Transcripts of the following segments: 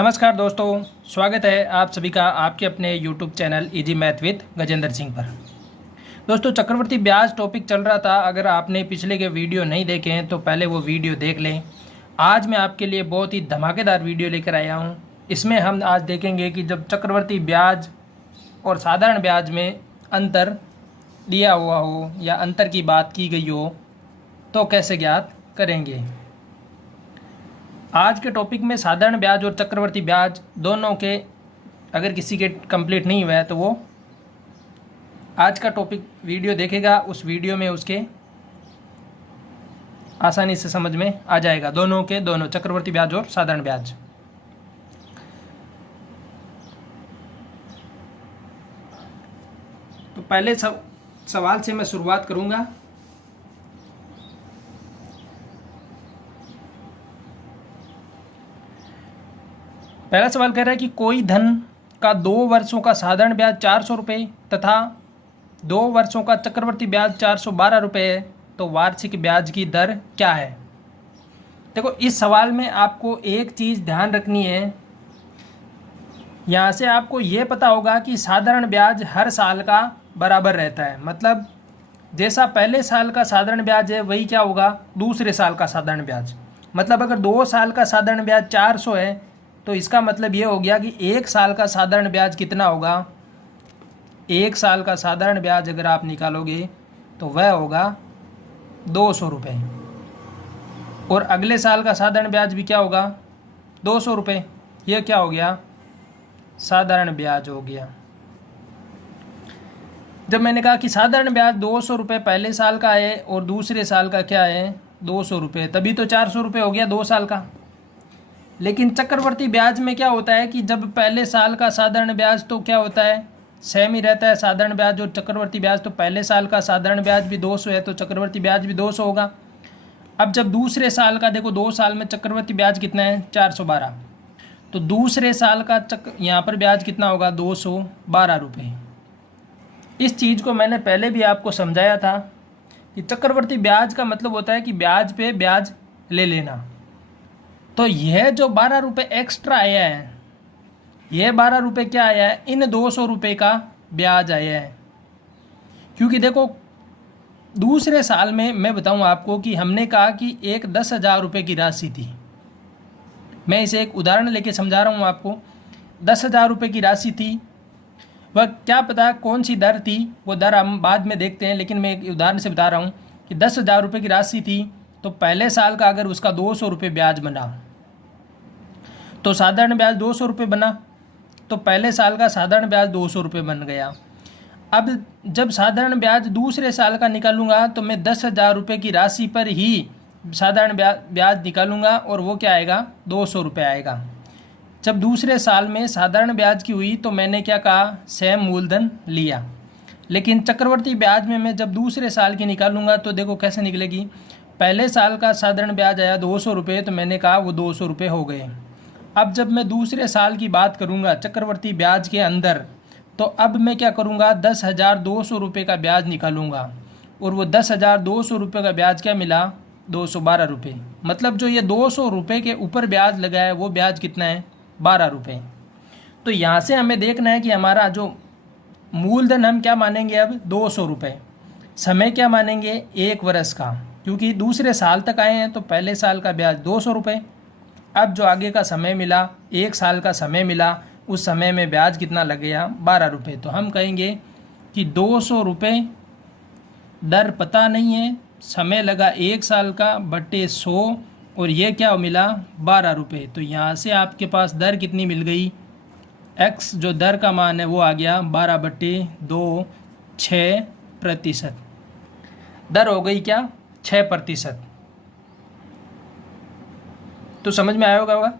नमस्कार दोस्तों, स्वागत है आप सभी का आपके अपने YouTube channel easy math with Gajendra Singh पर। दोस्तों, चक्रवर्ती ब्याज टॉपिक चल रहा था। अगर आपने पिछले के वीडियो नहीं देखे हैं तो पहले वो वीडियो देख लें। आज मैं आपके लिए बहुत ही धमाकेदार वीडियो लेकर आया हूँ। इसमें हम आज देखेंगे कि जब चक्रवर्ती ब्याज और साधारण ब्याज में अंतर दिया हुआ हो या अंतर की बात की गई हो तो कैसे ज्ञात करेंगे। आज के टॉपिक में साधारण ब्याज और चक्रवर्ती ब्याज दोनों के अगर किसी के कंप्लीट नहीं हुआ है तो वो आज का टॉपिक वीडियो देखेगा। उस वीडियो में उसके आसानी से समझ में आ जाएगा दोनों के दोनों, चक्रवर्ती ब्याज और साधारण ब्याज। तो पहले सवाल से मैं शुरुआत करूंगा। पहला सवाल कह रहा है कि कोई धन का 2 वर्षों का साधारण ब्याज 400 रुपये तथा 2 वर्षों का चक्रवर्ती ब्याज 412 रुपये है, तो वार्षिक ब्याज की दर क्या है। देखो, इस सवाल में आपको एक चीज़ ध्यान रखनी है। यहाँ से आपको ये पता होगा कि साधारण ब्याज हर साल का बराबर रहता है। मतलब जैसा पहले साल का साधारण ब्याज है वही क्या होगा दूसरे साल का साधारण ब्याज। मतलब अगर 2 साल का साधारण ब्याज 400 है तो इसका मतलब ये हो गया कि 1 साल का साधारण ब्याज कितना होगा। 1 साल का साधारण ब्याज अगर आप निकालोगे तो वह होगा 200 रुपये, और अगले साल का साधारण ब्याज भी क्या होगा 200 रुपये। यह क्या हो गया साधारण ब्याज हो गया। जब मैंने कहा कि साधारण ब्याज 200 रुपये पहले साल का है और दूसरे साल का क्या है 200 रुपये, तभी तो 400 रुपये हो गया 2 साल का। लेकिन चक्रवर्ती ब्याज में क्या होता है कि जब पहले साल का साधारण ब्याज तो क्या होता है सेम ही रहता है साधारण ब्याज और चक्रवर्ती ब्याज। तो पहले साल का साधारण ब्याज भी 200 है तो चक्रवर्ती ब्याज भी 200 होगा। अब जब दूसरे साल का देखो 2 साल में चक्रवर्ती ब्याज कितना है 412, तो दूसरे साल का यहाँ पर ब्याज कितना होगा 212 रुपये। इस चीज़ को मैंने पहले भी आपको समझाया था कि चक्रवर्ती ब्याज का मतलब होता है कि ब्याज पे ब्याज ले लेना। तो यह जो 12 रुपये एक्स्ट्रा आया है, यह 12 रुपये क्या आया है इन 200 रुपये का ब्याज आया है। क्योंकि देखो दूसरे साल में मैं बताऊं आपको कि हमने कहा कि एक 10,000 रुपये की राशि थी। मैं इसे एक उदाहरण लेके समझा रहा हूं आपको। 10,000 रुपये की राशि थी, वह क्या पता कौन सी दर थी, वो दर हम बाद में देखते हैं। लेकिन मैं एक उदाहरण से बता रहा हूँ कि 10,000 रुपये की राशि थी तो पहले साल का अगर उसका 200 रुपये ब्याज बना तो साधारण ब्याज 200 रुपये बना, तो पहले साल का साधारण ब्याज 200 रुपये बन गया। अब जब साधारण ब्याज दूसरे साल का निकालूंगा तो मैं 10,000 रुपये की राशि पर ही साधारण ब्याज निकालूंगा और वो क्या आएगा 200 रुपये आएगा। जब दूसरे साल में साधारण ब्याज की हुई तो मैंने क्या कहा सेम मूलधन लिया। लेकिन चक्रवर्ती ब्याज में मैं जब दूसरे साल की निकालूंगा तो देखो कैसे निकलेगी। पहले साल का साधारण ब्याज आया 200 रुपये, तो मैंने कहा वो 200 रुपये हो गए। अब जब मैं दूसरे साल की बात करूंगा चक्रवर्ती ब्याज के अंदर, तो अब मैं क्या करूंगा 10,200 रुपये का ब्याज निकालूंगा और वो 10,200 रुपये का ब्याज क्या मिला 212 रुपये। मतलब जो ये 200 रुपये के ऊपर ब्याज लगा है वो ब्याज कितना है 12 रुपये। तो यहाँ से हमें देखना है कि हमारा जो मूलधन हम क्या मानेंगे अब 200 रुपये, समय क्या मानेंगे 1 वर्ष का, क्योंकि दूसरे साल तक आए हैं तो पहले साल का ब्याज 200 रुपये। अब जो आगे का समय मिला 1 साल का समय मिला, उस समय में ब्याज कितना लग गया 12 रुपये। तो हम कहेंगे कि 200 रुपये दर पता नहीं है, समय लगा 1 साल का बटे 100 और ये क्या मिला 12 रुपये। तो यहाँ से आपके पास दर कितनी मिल गई x जो दर का मान है वो आ गया 12/2 6%। दर हो गई क्या 6%। तो समझ में आया होगा।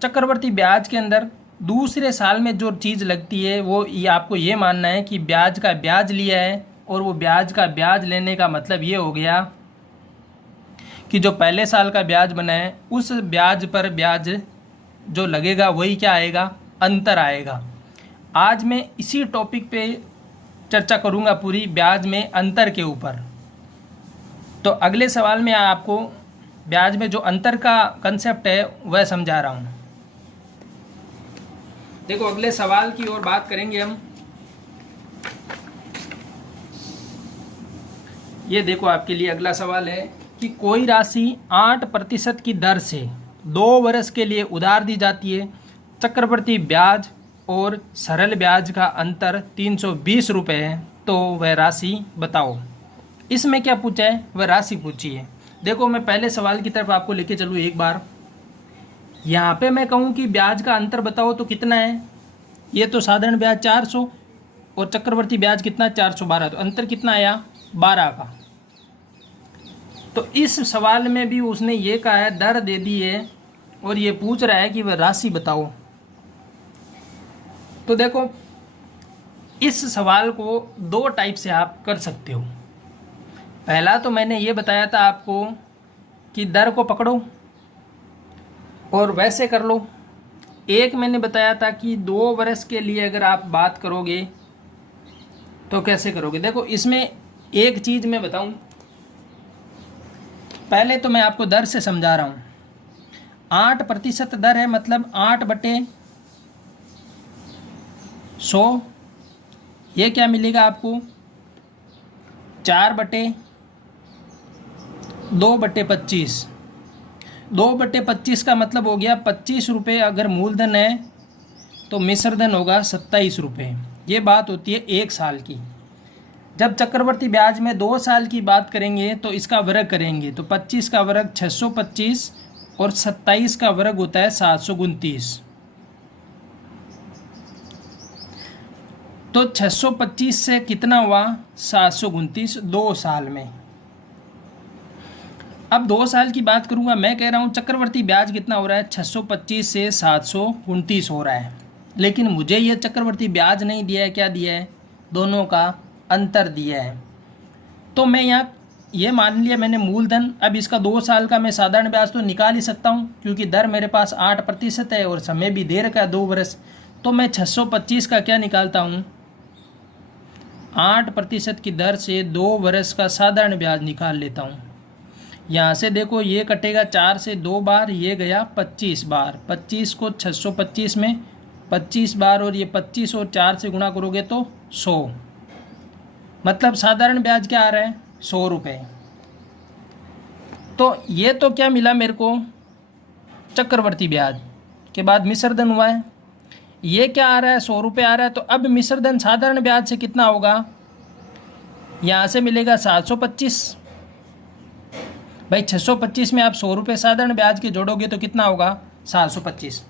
चक्रवर्ती ब्याज के अंदर दूसरे साल में जो चीज़ लगती है वो ये आपको ये मानना है कि ब्याज का ब्याज लिया है, और वो ब्याज का ब्याज लेने का मतलब ये हो गया कि जो पहले साल का ब्याज बना है उस ब्याज पर ब्याज जो लगेगा वही क्या आएगा अंतर आएगा। आज मैं इसी टॉपिक पे चर्चा करूँगा पूरी ब्याज में अंतर के ऊपर। तो अगले सवाल में आपको ब्याज में जो अंतर का कंसेप्ट है वह समझा रहा हूँ। देखो अगले सवाल की ओर बात करेंगे हम। ये देखो आपके लिए अगला सवाल है कि कोई राशि 8% की दर से 2 वर्ष के लिए उधार दी जाती है। चक्रवृद्धि ब्याज और सरल ब्याज का अंतर 320 रुपये है, तो वह राशि बताओ। इसमें क्या पूछा है, वह राशि पूछी है। देखो मैं पहले सवाल की तरफ आपको लेके चलूँ एक बार। यहाँ पे मैं कहूँ कि ब्याज का अंतर बताओ तो कितना है। ये तो साधारण ब्याज 400 और चक्रवर्ती ब्याज कितना 412, तो अंतर कितना आया 12 का। तो इस सवाल में भी उसने ये कहा है दर दे दी है और ये पूछ रहा है कि वह राशि बताओ। तो देखो इस सवाल को 2 टाइप से आप कर सकते हो। पहला तो मैंने ये बताया था आपको कि दर को पकड़ो और वैसे कर लो। एक मैंने बताया था कि 2 वर्ष के लिए अगर आप बात करोगे तो कैसे करोगे। देखो इसमें एक चीज़ मैं बताऊं, पहले तो मैं आपको दर से समझा रहा हूं। 8% दर है, मतलब 8/100। ये क्या मिलेगा आपको 4/2/25। 2/25 का मतलब हो गया 25 रुपये। अगर मूलधन है तो मिश्र धन होगा 27 रुपये। ये बात होती है 1 साल की। जब चक्रवर्ती ब्याज में 2 साल की बात करेंगे तो इसका वर्ग करेंगे, तो 25 का वर्ग 625 और 27 का वर्ग होता है 729। तो 625 से कितना हुआ 729 2 साल में। अब 2 साल की बात करूंगा, मैं कह रहा हूं चक्रवर्ती ब्याज कितना हो रहा है 625 से 729 हो रहा है, लेकिन मुझे ये चक्रवर्ती ब्याज नहीं दिया है। क्या दिया है, दोनों का अंतर दिया है। तो मैं यहाँ ये मान लिया मैंने मूलधन। अब इसका 2 साल का मैं साधारण ब्याज तो निकाल ही सकता हूँ, क्योंकि दर मेरे पास 8% है और समय भी दे रखा है 2 वर्ष। तो मैं 625 का क्या निकालता हूँ, 8% की दर से 2 वर्ष का साधारण ब्याज निकाल लेता हूँ। यहाँ से देखो ये कटेगा 4 से 2 बार, ये गया 25 बार। 25 को 625 में 25 बार और ये 25 और 4 से गुणा करोगे तो 100, मतलब साधारण ब्याज क्या आ रहा है 100 रुपये। तो ये तो क्या मिला मेरे को, चक्रवर्ती ब्याज के बाद मिश्रधन हुआ है। ये क्या आ रहा है 100 रुपये आ रहा है। तो अब मिश्रधन साधारण ब्याज से कितना होगा, यहाँ से मिलेगा 725। भाई 625 में आप 100 रुपये साधारण ब्याज के जोड़ोगे तो कितना होगा 725।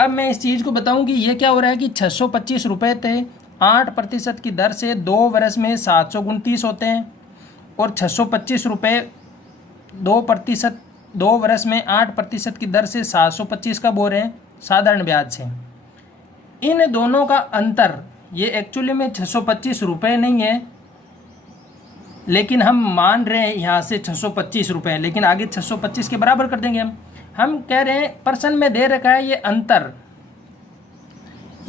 अब मैं इस चीज़ को बताऊं कि ये क्या हो रहा है कि 625 रुपये थे, 8% की दर से 2 वर्ष में 729 होते हैं, और 625 रुपये 2 वर्ष में 8% की दर से 725 का बोल रहे हैं साधारण ब्याज से। इन दोनों का अंतर ये एक्चुअली में 625 रुपये नहीं है, लेकिन हम मान रहे हैं यहाँ से 625 रुपये, लेकिन आगे 625 के बराबर कर देंगे हम कह रहे हैं परसेंट में दे रखा है ये अंतर।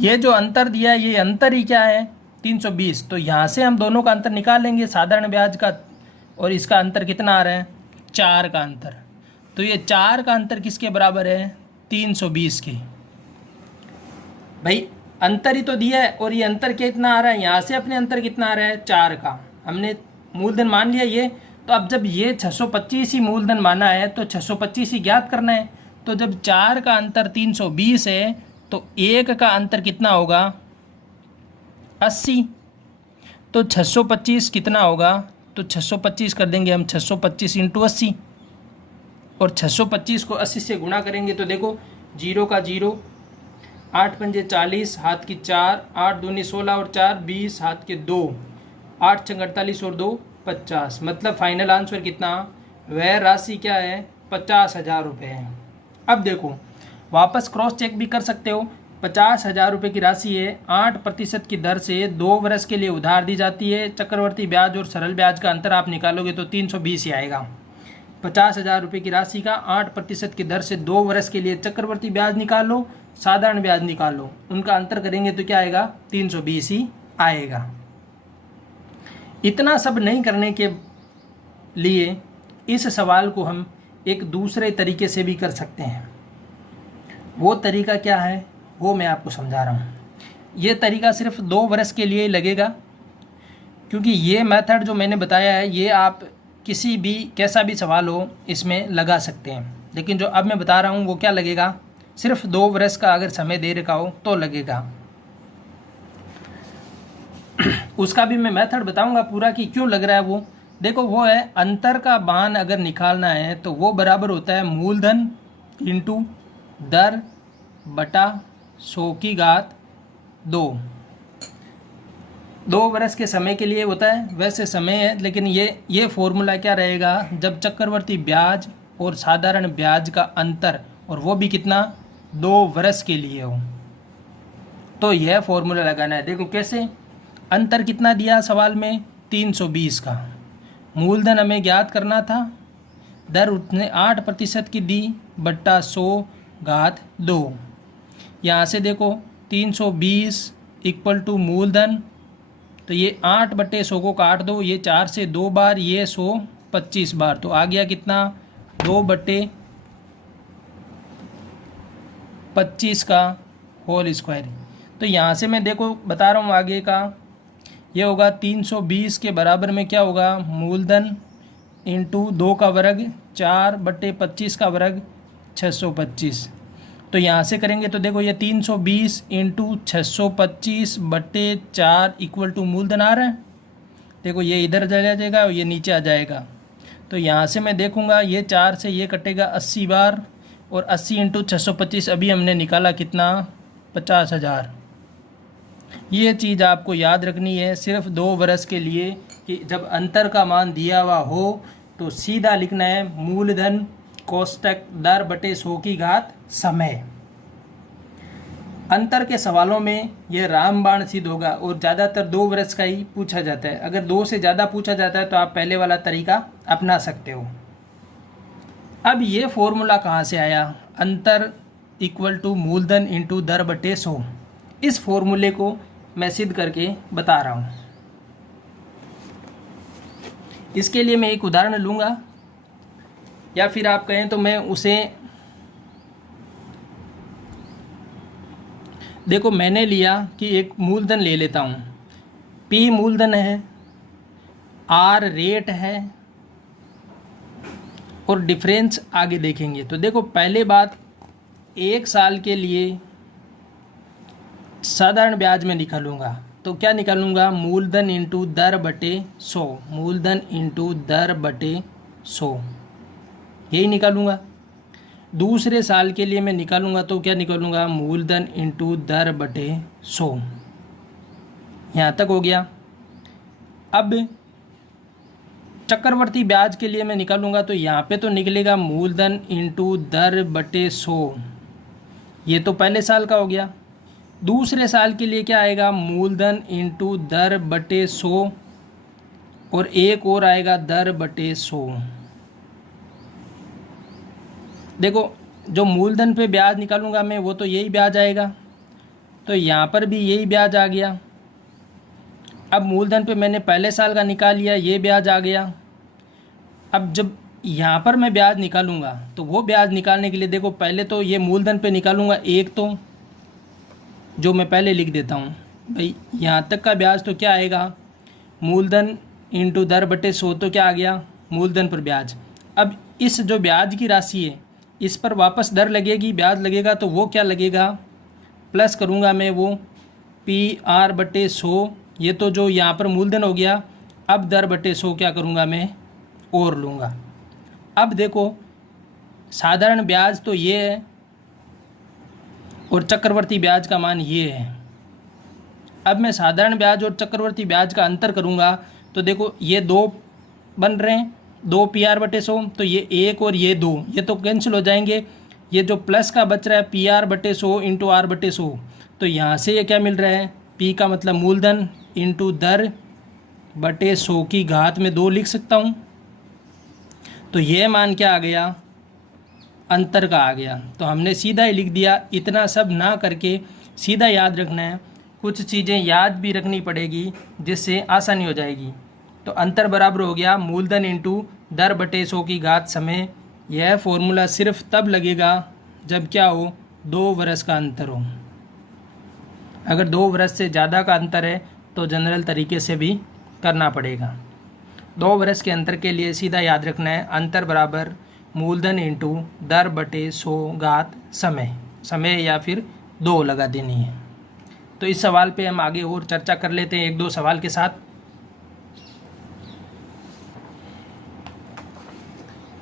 ये जो अंतर दिया है ये अंतर ही क्या है 320। तो यहाँ से हम दोनों का अंतर निकाल लेंगे, साधारण ब्याज का और इसका अंतर कितना आ रहा है 4 का अंतर। तो ये 4 का अंतर किसके बराबर है 320 के। भाई अंतर ही तो दिया है, और ये अंतर कितना आ रहा है, यहाँ से अपने अंतर कितना आ रहा है 4 का। हमने मूलधन मान लिया ये। तो अब जब ये 625 ही मूलधन माना है तो 625 ही ज्ञात करना है। तो जब 4 का अंतर 320 है तो 1 का अंतर कितना होगा 80। तो 625 कितना होगा, तो 625 कर देंगे हम 625 × 80, और 625 को 80 से गुणा करेंगे तो देखो 0 का 0, 8 पंजे 40, हाथ की 4, 8 दूनी 16 और 4 20, हाथ के 2, 8 छंग 48 और 2 50। मतलब फाइनल आंसर कितना, वह राशि क्या है 50,000 रुपये है। अब देखो वापस क्रॉस चेक भी कर सकते हो। 50,000 रुपये की राशि है, 8% की दर से 2 वर्ष के लिए उधार दी जाती है। चक्रवर्ती ब्याज और सरल ब्याज का अंतर आप निकालोगे तो 320 ही आएगा। 50,000 रुपये की राशि का 8% की दर से 2 वर्ष के लिए चक्रवर्ती ब्याज निकाल लो, साधारण ब्याज निकाल लो, उनका अंतर करेंगे तो क्या आएगा 320 ही आएगा। इतना सब नहीं करने के लिए इस सवाल को हम एक दूसरे तरीके से भी कर सकते हैं। वो तरीका क्या है, वो मैं आपको समझा रहा हूँ। ये तरीका सिर्फ 2 वर्ष के लिए ही लगेगा, क्योंकि ये मेथड जो मैंने बताया है ये आप किसी भी कैसा भी सवाल हो इसमें लगा सकते हैं। लेकिन जो अब मैं बता रहा हूँ वो क्या लगेगा, सिर्फ 2 वर्ष का अगर समय दे रखा हो तो लगेगा। उसका भी मैं मेथड बताऊंगा पूरा कि क्यों लग रहा है वो। देखो वो है, अंतर का मान अगर निकालना है तो वो बराबर होता है मूलधन इंटू दर बटा 100 की घात 2। 2 वर्ष के समय के लिए होता है, वैसे समय है, लेकिन ये फॉर्मूला क्या रहेगा, जब चक्रवर्ती ब्याज और साधारण ब्याज का अंतर, और वो भी कितना, 2 वर्ष के लिए हो, तो यह फॉर्मूला लगाना है। देखो कैसे, अंतर कितना दिया सवाल में, 320 का। मूलधन हमें ज्ञात करना था, दर उसने 8% की दी बट्टा 100 घात 2। यहाँ से देखो 320 इक्वल टू मूलधन, तो ये 8/100 को काट दो, ये 4 से 2 बार, ये 100 25 बार, तो आ गया कितना, 2/25 का होल स्क्वायर। तो यहाँ से मैं देखो बता रहा हूँ आगे का, ये होगा 320 के बराबर में क्या होगा, मूलधन इंटू 2 का वर्ग 4/25 का वर्ग 625। तो यहाँ से करेंगे तो देखो ये 320 इंटू 625/4 इक्वल टू मूलधन आ रहा है। देखो ये इधर चला जाएगा और ये नीचे आ जाएगा, तो यहाँ से मैं देखूँगा ये 4 से ये कटेगा 80 बार, और 80 इंटू 625 अभी हमने निकाला कितना, 50,000। ये चीज़ आपको याद रखनी है सिर्फ 2 वर्ष के लिए, कि जब अंतर का मान दिया हुआ हो तो सीधा लिखना है मूलधन कोष्टक दर बटे 100 की घात समय। अंतर के सवालों में यह रामबाण सिद्ध होगा, और ज़्यादातर 2 वर्ष का ही पूछा जाता है। अगर 2 से ज़्यादा पूछा जाता है तो आप पहले वाला तरीका अपना सकते हो। अब ये फॉर्मूला कहाँ से आया, अंतर इक्वल टू मूलधन इंटू दर बटे 100। इस फॉर्मूले को मैं सिद्ध करके बता रहा हूँ। इसके लिए मैं एक उदाहरण लूँगा, या फिर आप कहें तो मैं उसे, देखो मैंने लिया कि एक मूलधन ले लेता हूँ, P मूलधन है, R रेट है, और डिफरेंस आगे देखेंगे। तो देखो पहले बात, 1 साल के लिए साधारण ब्याज में निकालूंगा, तो क्या निकालूंगा, मूलधन इंटू दर बटे 100, मूलधन इंटू दर बटे 100, यही निकालूंगा। दूसरे साल के लिए मैं निकालूंगा तो क्या निकालूंगा, मूलधन इंटू दर बटे 100। यहाँ तक हो गया। अब चक्रवर्ती ब्याज के लिए मैं निकालूंगा तो यहाँ पे तो निकलेगा मूलधन इंटू दर बटे 100, ये तो पहले साल का हो गया। दूसरे साल के लिए क्या आएगा, मूलधन इंटू दर बटे 100, और एक और आएगा दर बटे 100। देखो जो मूलधन पे ब्याज निकालूंगा मैं वो तो यही ब्याज आएगा, तो यहाँ पर भी यही ब्याज आ गया। अब मूलधन पे मैंने पहले साल का निकाल लिया, ये ब्याज आ गया। अब जब यहाँ पर मैं ब्याज निकालूंगा तो वो ब्याज निकालने के लिए देखो पहले तो ये मूलधन पे निकालूंगा एक, तो जो मैं पहले लिख देता हूँ भाई, यहाँ तक का ब्याज तो क्या आएगा, मूलधन इंटू दर बटे 100, तो क्या आ गया, मूलधन पर ब्याज। अब इस जो ब्याज की राशि है इस पर वापस दर लगेगी, ब्याज लगेगा, तो वो क्या लगेगा, प्लस करूँगा मैं वो PR बटे 100, ये तो जो यहाँ पर मूलधन हो गया। अब दर बटे 100 क्या करूँगा मैं, और लूँगा। अब देखो साधारण ब्याज तो ये है और चक्रवर्ती ब्याज का मान ये है। अब मैं साधारण ब्याज और चक्रवर्ती ब्याज का अंतर करूँगा तो देखो ये 2 बन रहे हैं, 2 PR बटे 100, तो ये 1 और ये 2 ये तो कैंसिल हो जाएंगे। ये जो प्लस का बच रहा है PR बटे 100 इंटू R बटे 100, तो यहाँ से ये क्या मिल रहा है, P का मतलब मूलधन इंटू दर बटे 100 की घात में 2 लिख सकता हूँ। तो ये मान क्या आ गया, अंतर का आ गया। तो हमने सीधा ही लिख दिया। इतना सब ना करके सीधा याद रखना है, कुछ चीज़ें याद भी रखनी पड़ेगी जिससे आसानी हो जाएगी। तो अंतर बराबर हो गया मूलधन इंटू दर बटे 100 की घात समय। यह फॉर्मूला सिर्फ तब लगेगा जब क्या हो, 2 वर्ष का अंतर हो। अगर 2 वर्ष से ज़्यादा का अंतर है तो जनरल तरीके से भी करना पड़ेगा। 2 वर्ष के अंतर के लिए सीधा याद रखना है, अंतर बराबर मूलधन इंटू दर बटे 100 घात समय या फिर 2 लगा देनी है। तो इस सवाल पे हम आगे और चर्चा कर लेते हैं 1-2 सवाल के साथ।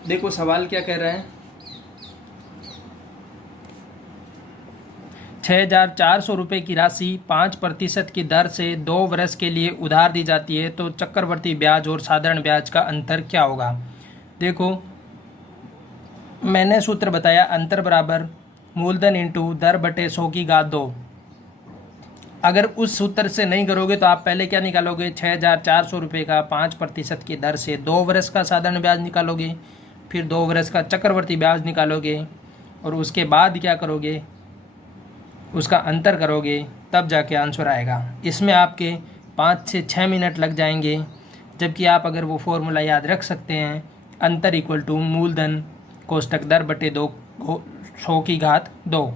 देखो सवाल क्या कह रहा है, 6,400 रुपये की राशि 5% की दर से 2 वर्ष के लिए उधार दी जाती है, तो चक्रवर्ती ब्याज और साधारण ब्याज का अंतर क्या होगा। देखो मैंने सूत्र बताया, अंतर बराबर मूलधन इंटू दर बटे 100 की घात 2। अगर उस सूत्र से नहीं करोगे तो आप पहले क्या निकालोगे, 6,400 रुपये का 5% की दर से 2 वर्ष का साधारण ब्याज निकालोगे, फिर 2 वर्ष का चक्रवर्ती ब्याज निकालोगे और उसके बाद क्या करोगे, उसका अंतर करोगे, तब जाके आंसर आएगा। इसमें आपके 5 से 6 मिनट लग जाएंगे, जबकि आप अगर वो फॉर्मूला याद रख सकते हैं, अंतर इक्वल टू मूलधन कोष्टक दर बटे 2 100 की घात 2,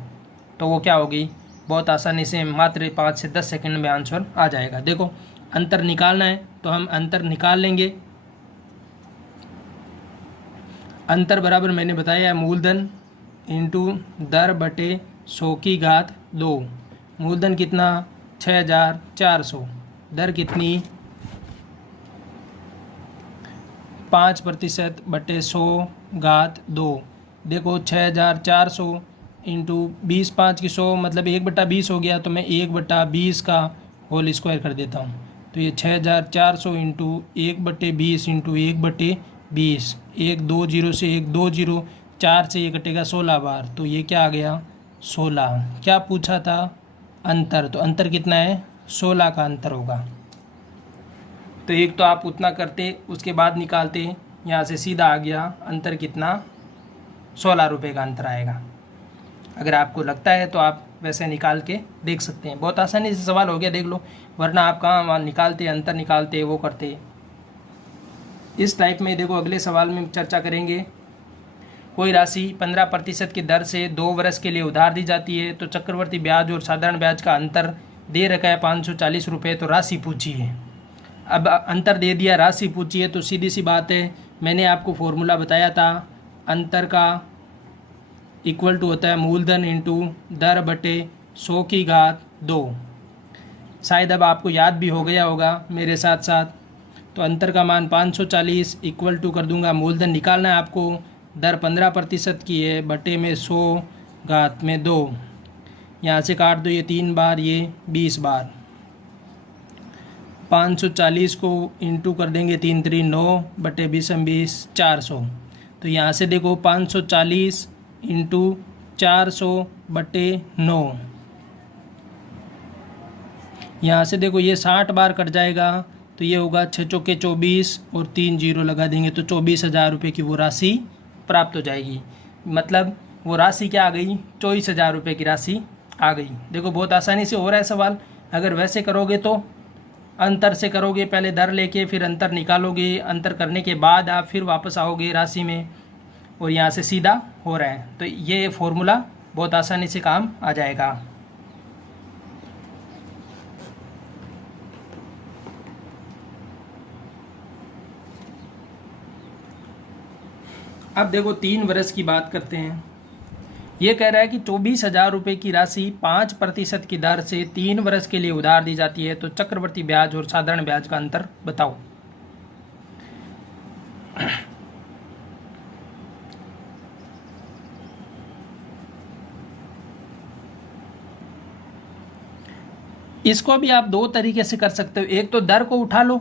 तो वो क्या होगी, बहुत आसानी से मात्र 5 से 10 सेकंड में आंसर आ जाएगा। देखो अंतर निकालना है तो हम अंतर निकाल लेंगे। अंतर बराबर मैंने बताया मूलधन इंटू दर बटे 100 की घात 2। मूलधन कितना, 6,400, दर कितनी 5% बटे 100 घात 2। देखो 6,400 इंटू 20 5 की 100 मतलब 1/20 हो गया, तो मैं 1/20 का होल स्क्वायर कर देता हूँ। तो ये 6,400 इंटू 1/20 इंटू 1/20, 1 2 0 से 1 2 0, 4 से ये कटेगा 16 बार, तो ये क्या आ गया 16। क्या पूछा था, अंतर, तो अंतर कितना है 16 का अंतर होगा। तो एक तो आप उतना करते, उसके बाद निकालते, यहाँ से सीधा आ गया अंतर कितना 16 रुपये का अंतर आएगा। अगर आपको लगता है तो आप वैसे निकाल के देख सकते हैं, बहुत आसानी से सवाल हो गया, देख लो, वरना आप कहाँ वहाँ निकालते, अंतर निकालते, वो करते। इस टाइप में देखो अगले सवाल में चर्चा करेंगे। कोई राशि 15% की दर से 2 वर्ष के लिए उधार दी जाती है, तो चक्रवर्ती ब्याज और साधारण ब्याज का अंतर दे रखा है 540 रुपये, तो राशि पूछी है। अब अंतर दे दिया, राशि पूछी है, तो सीधी सी बात है, मैंने आपको फॉर्मूला बताया था, अंतर का इक्वल टू होता है मूलधन इंटू दर बटे 100 की घात 2। शायद अब आपको याद भी हो गया होगा मेरे साथ साथ। तो अंतर का मान 540 इक्वल टू कर दूंगा, मूलधन निकालना है आपको, दर 15% की है, बटे में 100 घात में 2, यहाँ से काट दो ये 3 बार, ये 20 बार, 540 को इंटू कर देंगे 3 3 9 बटे 20 20 400। तो यहाँ से देखो 540 इंटू 400 बटे 9, यहाँ से देखो ये 60 बार कट जाएगा, तो ये होगा 6 चौके 24 और 3 जीरो लगा देंगे, तो 24,000 रुपये की वो राशि प्राप्त हो जाएगी। मतलब वो राशि क्या आ गई, 24,000 रुपये की राशि आ गई। देखो बहुत आसानी से हो रहा है सवाल। अगर वैसे करोगे तो अंतर से करोगे, पहले दर लेके फिर अंतर निकालोगे, अंतर करने के बाद आप फिर वापस आओगे राशि में, और यहाँ से सीधा हो रहा है। तो ये फॉर्मूला बहुत आसानी से काम आ जाएगा। अब देखो 3 वर्ष की बात करते हैं। ये कह रहा है कि 24,000 रुपये की राशि 5% की दर से 3 वर्ष के लिए उधार दी जाती है, तो चक्रवर्ती ब्याज और साधारण ब्याज का अंतर बताओ। इसको भी आप 2 तरीके से कर सकते हो। एक तो दर को उठा लो,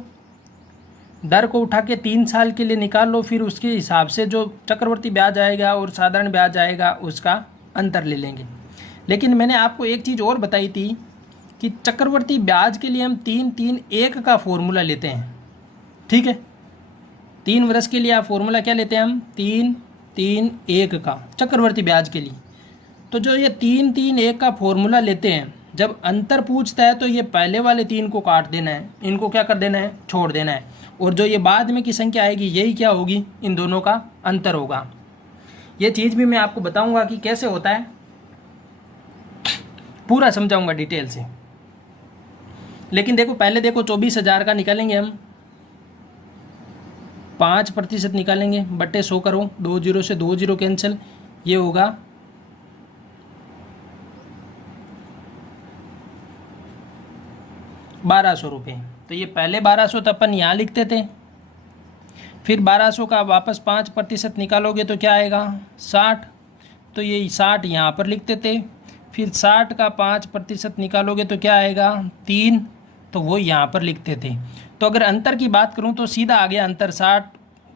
दर को उठा के 3 साल के लिए निकाल लो, फिर उसके हिसाब से जो चक्रवर्ती ब्याज आएगा और साधारण ब्याज आएगा उसका अंतर ले लेंगे। लेकिन मैंने आपको एक चीज़ और बताई थी कि चक्रवर्ती ब्याज के लिए हम 3-3-1 का फॉर्मूला लेते हैं, ठीक है। 3 वर्ष के लिए आप फॉर्मूला क्या लेते हैं, हम 3-3-1 का चक्रवर्ती ब्याज के लिए। तो जो ये 3-3-1 का फॉर्मूला लेते हैं, जब अंतर पूछता है तो ये पहले वाले 3 को काट देना है, इनको क्या कर देना है, छोड़ देना है, और जो ये बाद में की संख्या आएगी यही क्या होगी, इन दोनों का अंतर होगा। ये चीज़ भी मैं आपको बताऊंगा कि कैसे होता है, पूरा समझाऊंगा डिटेल से। लेकिन देखो पहले देखो 24,000 का निकालेंगे हम, 5% निकालेंगे, बट्टे 100 करो, 2 जीरो से 2 जीरो कैंसिल, ये होगा 1,200 रुपये। तो ये पहले 1,200 तो अपन यहाँ लिखते थे, फिर 1,200 का वापस 5% निकालोगे तो क्या आएगा 60, तो ये 60 यहाँ पर लिखते थे, फिर 60 का 5% निकालोगे तो क्या आएगा 3, तो वो यहाँ पर लिखते थे। तो अगर अंतर की बात करूँ तो सीधा आ गया अंतर, 60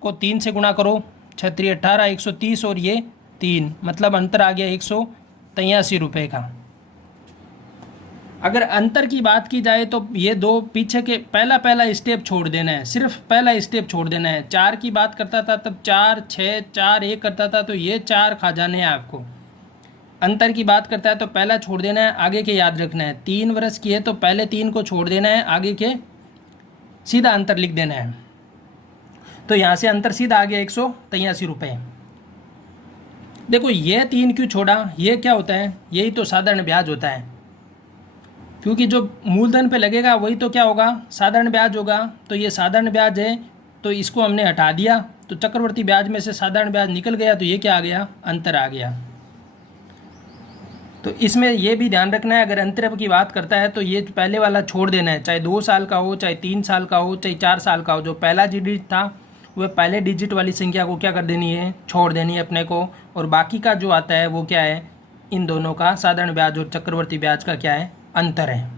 को 3 से गुणा करो, 6 3 18, 130 और ये 3, मतलब अंतर आ गया 183 रुपये का। अगर अंतर की बात की जाए तो ये दो पीछे के पहला स्टेप छोड़ देना है, सिर्फ पहला स्टेप छोड़ देना है। 4 की बात करता था तब 4 6 4 1 करता था, तो ये 4 खा जाने हैं आपको। अंतर की बात करता है तो पहला छोड़ देना है, आगे के याद रखना है। 3 वर्ष की है तो पहले 3 को छोड़ देना है, आगे के सीधा अंतर लिख देना है। तो यहाँ से अंतर सीधा आ गया 183 रुपये। देखो ये 3 क्यों छोड़ा, ये क्या होता है, यही तो साधारण ब्याज होता है, क्योंकि जो मूलधन पे लगेगा वही तो क्या होगा साधारण ब्याज होगा। तो ये साधारण ब्याज है तो इसको हमने हटा दिया, तो चक्रवर्ती ब्याज में से साधारण ब्याज निकल गया, तो ये क्या आ गया अंतर आ गया। तो इसमें ये भी ध्यान रखना है, अगर अंतर की बात करता है तो ये पहले वाला छोड़ देना है, चाहे 2 साल का हो, चाहे 3 साल का हो, चाहे 4 साल का हो। जो पहला डिजिट था वह पहले डिजिट वाली संख्या को क्या कर देनी है, छोड़ देनी है अपने को, और बाकी का जो आता है वो क्या है, इन दोनों का साधारण ब्याज और चक्रवर्ती ब्याज का क्या है अंतर है।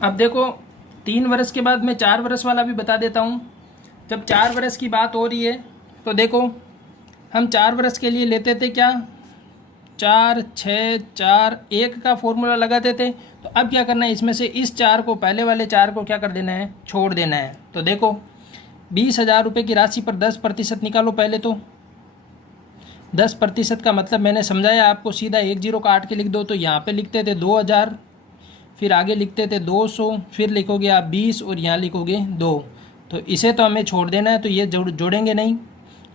अब देखो 3 वर्ष के बाद मैं 4 वर्ष वाला भी बता देता हूँ। जब 4 वर्ष की बात हो रही है तो देखो हम 4 वर्ष के लिए लेते थे क्या, 4 6 4 1 का फॉर्मूला लगाते थे। तो अब क्या करना है, इसमें से इस 4 को, पहले वाले 4 को क्या कर देना है, छोड़ देना है। तो देखो 20,000 रुपये की राशि पर 10% निकालो। पहले तो 10% का मतलब मैंने समझाया आपको, सीधा 1 जीरो काट के लिख दो। तो यहाँ पे लिखते थे 2,000, फिर आगे लिखते थे 200, फिर लिखोगे आप 20 और यहाँ लिखोगे 2। तो इसे तो हमें छोड़ देना है, तो ये जोड़ेंगे नहीं।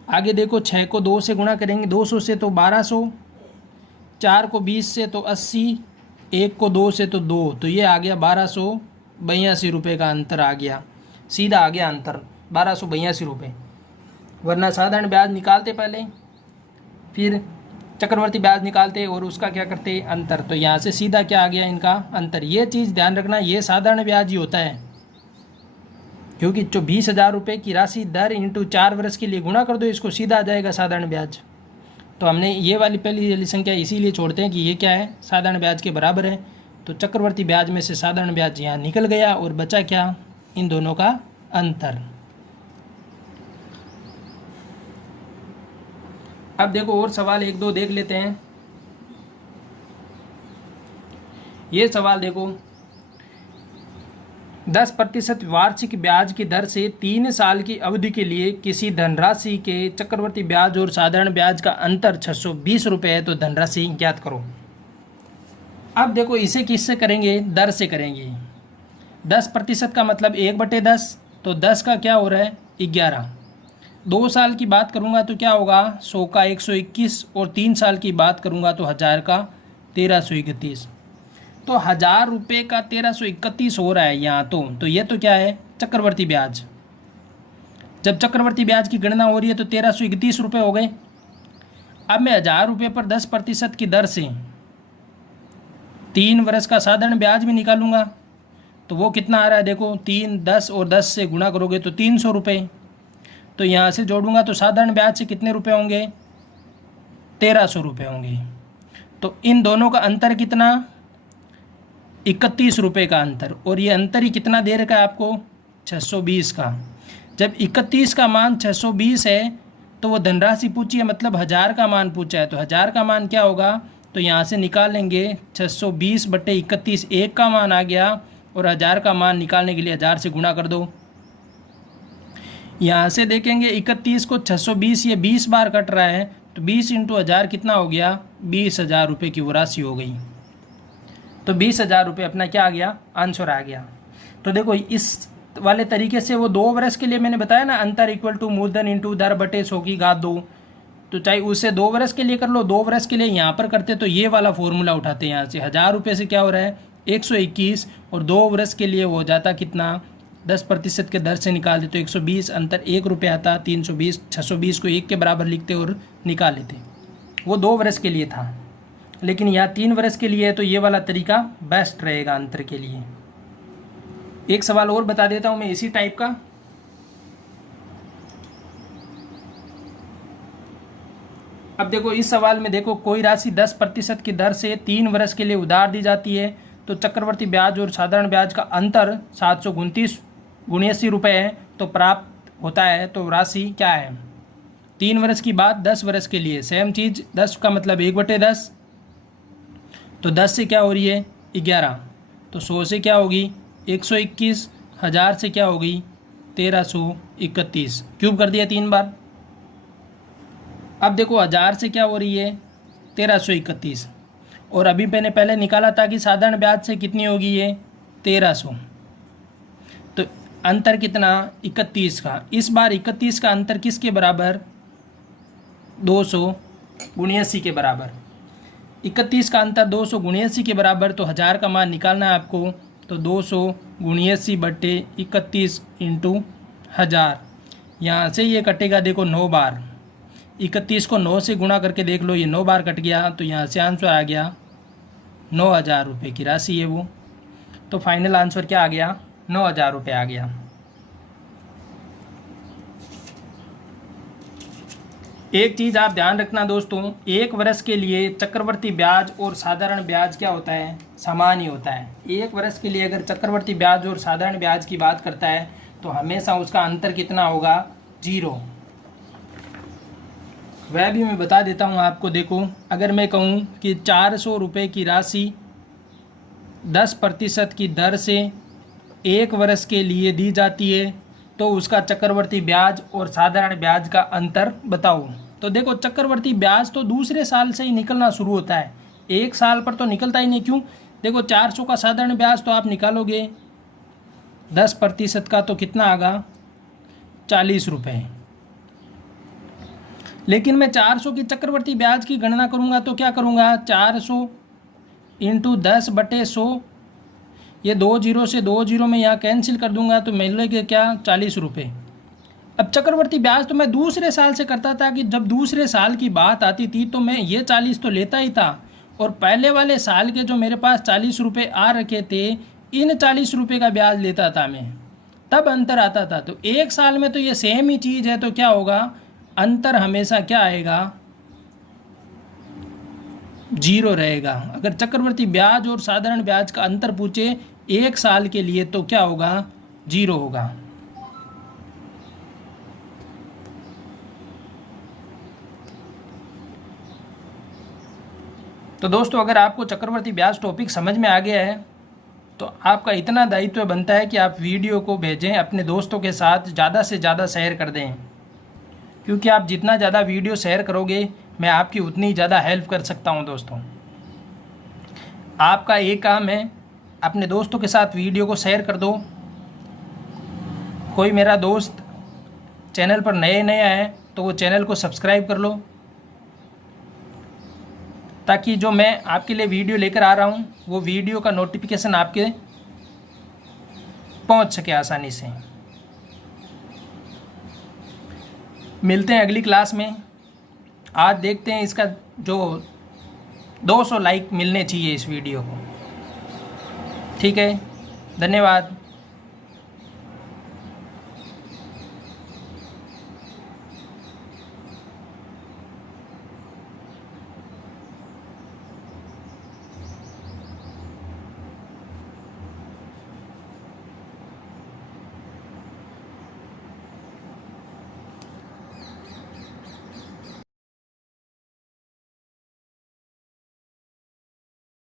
आगे देखो 6 को 2 से गुणा करेंगे, 200 से तो 1200, 4 को 20 से तो 80, 1 को 2 से तो 2, तो ये आ गया 1,282 रुपये का अंतर आ गया, सीधा आ गया अंतर 1,282 रुपये। वरना साधारण ब्याज निकालते पहले, फिर चक्रवर्ती ब्याज निकालते और उसका क्या करते अंतर। तो यहाँ से सीधा क्या आ गया इनका अंतर। ये चीज़ ध्यान रखना, ये साधारण ब्याज ही होता है, क्योंकि जो 20,000 रुपये की राशि दर इंटू 4 वर्ष के लिए गुणा कर दो, इसको सीधा आ जाएगा साधारण ब्याज। तो हमने ये वाली पहली वाली संख्या इसीलिए छोड़ते हैं कि ये क्या है साधारण ब्याज के बराबर है। तो चक्रवर्ती ब्याज में से साधारण ब्याज यहाँ निकल गया और बचा क्या, इन दोनों का अंतर। अब देखो और सवाल 1 2 देख लेते हैं। ये सवाल देखो, 10% वार्षिक ब्याज की दर से 3 साल की अवधि के लिए किसी धनराशि के चक्रवर्ती ब्याज और साधारण ब्याज का अंतर 620 रुपये है, तो धनराशि ज्ञात करो। अब देखो इसे किससे करेंगे, दर से करेंगे। 10% का मतलब 1/10, तो 10 का क्या हो रहा है 11। 2 साल की बात करूँगा तो क्या होगा 100 का 121, और 3 साल की बात करूँगा तो 1000 का 1331। तो 1000 रुपये का 1331 हो रहा है यहाँ। तो ये तो क्या है चक्रवर्ती ब्याज। जब चक्रवर्ती ब्याज की गणना हो रही है तो 1331 रुपये हो गए। अब मैं 1000 रुपये पर 10% की दर से 3 वर्ष का साधारण ब्याज भी निकालूंगा, तो वो कितना आ रहा है देखो, 3 10 और 10 से गुणा करोगे तो 300 रुपये। तो यहाँ से जोड़ूंगा तो साधारण ब्याज से कितने रुपए होंगे, 1300 रुपये होंगे। तो इन दोनों का अंतर कितना, 31 रुपये का अंतर। और ये अंतर ही कितना दे रखा है आपको, 620 का। जब 31 का मान 620 है तो वो धनराशि पूछी है, मतलब 1000 का मान पूछा है। तो 1000 का मान क्या होगा, तो यहाँ से निकाल लेंगे 620/31, 1 का मान आ गया, और 1000 का मान निकालने के लिए 1000 से गुणा कर दो। यहाँ से देखेंगे 31 को 620, ये 20 बार कट रहा है, तो 20 × 1000 कितना हो गया, 20,000 रुपये की वो राशि हो गई। तो 20,000 रुपये अपना क्या आ गया, आंसर आ गया। तो देखो इस वाले तरीके से वो 2 वर्ष के लिए मैंने बताया ना, अंतर इक्वल टू मूलधन इंटू दर बटे 100 की घात 2, तो चाहे उससे 2 वर्ष के लिए कर लो, 2 वर्ष के लिए यहाँ पर करते तो ये वाला फॉर्मूला उठाते यहाँ से 1000 रुपये से क्या हो रहा है 121, और 2 वर्ष के लिए वो हो जाता कितना 10% के दर से निकाल देते तो 120, अंतर 1 रुपये आता 320, 620 को 1 के बराबर लिखते और निकाल लेते। वो 2 वर्ष के लिए था, लेकिन यहाँ 3 वर्ष के लिए है तो ये वाला तरीका बेस्ट रहेगा अंतर के लिए। एक सवाल और बता देता हूँ मैं इसी टाइप का। अब देखो इस सवाल में देखो, कोई राशि 10% की दर से 3 वर्ष के लिए उधार दी जाती है तो चक्रवर्ती ब्याज और साधारण ब्याज का अंतर 729 रुपये है, तो प्राप्त होता है। तो राशि क्या है 3 वर्ष की बात, 10 वर्ष के लिए सेम चीज़, 10 का मतलब 1/10, तो 10 से क्या हो रही है 11, तो 100 से क्या होगी 121, 1000 से क्या होगी 1331, क्यूब कर दिया 3 बार। अब देखो 1000 से क्या हो रही है 1331, और अभी मैंने पहले निकाला था कि साधारण ब्याज से कितनी होगी ये 1300, तो अंतर कितना 31 का। इस बार 31 का अंतर किसके बराबर 279 के बराबर। 31 का अंतर 279 के बराबर, तो 1000 का मान निकालना है आपको, तो 279/31 इंटू 1000। यहाँ से ये कटेगा देखो 9 बार, 31 को 9 से गुणा करके देख लो, ये 9 बार कट गया, तो यहाँ से आंसर आ गया 9000 रुपये की राशि है वो। तो फाइनल आंसर क्या आ गया 9000 रुपये आ गया। एक चीज़ आप ध्यान रखना दोस्तों, 1 वर्ष के लिए चक्रवर्ती ब्याज और साधारण ब्याज क्या होता है समान ही होता है। 1 वर्ष के लिए अगर चक्रवर्ती ब्याज और साधारण ब्याज की बात करता है तो हमेशा उसका अंतर कितना होगा 0। वह भी मैं बता देता हूँ आपको। देखो अगर मैं कहूँ कि 400 रुपये की राशि 10% की दर से 1 वर्ष के लिए दी जाती है तो उसका चक्रवर्ती ब्याज और साधारण ब्याज का अंतर बताओ। तो देखो चक्रवर्ती ब्याज तो दूसरे साल से ही निकलना शुरू होता है, 1 साल पर तो निकलता ही नहीं। क्यों, देखो 400 का साधारण ब्याज तो आप निकालोगे 10% का तो कितना आगा 40 रुपये, लेकिन मैं 400 की चक्रवर्ती ब्याज की गणना करूंगा तो क्या करूंगा 400 इंटू 10/100, ये 2 जीरो से 2 जीरो में यहाँ कैंसिल कर दूंगा तो मिलेगा क्या 40 रुपये। अब चक्रवर्ती ब्याज तो मैं दूसरे साल से करता था कि जब दूसरे साल की बात आती थी तो मैं ये 40 तो लेता ही था, और पहले वाले साल के जो मेरे पास 40 रुपये आ रखे थे इन 40 रुपये का ब्याज लेता था मैं, तब अंतर आता था। तो 1 साल में तो ये सेम ही चीज़ है, तो क्या होगा अंतर हमेशा क्या आएगा 0 रहेगा। अगर चक्रवर्ती ब्याज और साधारण ब्याज का अंतर पूछे 1 साल के लिए तो क्या होगा 0 होगा। तो दोस्तों अगर आपको चक्रवर्ती ब्याज टॉपिक समझ में आ गया है तो आपका इतना दायित्व बनता है कि आप वीडियो को भेजें, अपने दोस्तों के साथ ज़्यादा से ज़्यादा शेयर कर दें, क्योंकि आप जितना ज़्यादा वीडियो शेयर करोगे मैं आपकी उतनी ज़्यादा हेल्प कर सकता हूं। दोस्तों आपका एक काम है, अपने दोस्तों के साथ वीडियो को शेयर कर दो। कोई मेरा दोस्त चैनल पर नए है तो वो चैनल को सब्सक्राइब कर लो, ताकि जो मैं आपके लिए वीडियो लेकर आ रहा हूँ वो वीडियो का नोटिफिकेशन आपके पहुँच सके आसानी से। मिलते हैं अगली क्लास में। आज देखते हैं इसका जो 200 लाइक मिलने चाहिए इस वीडियो को। ठीक है, धन्यवाद।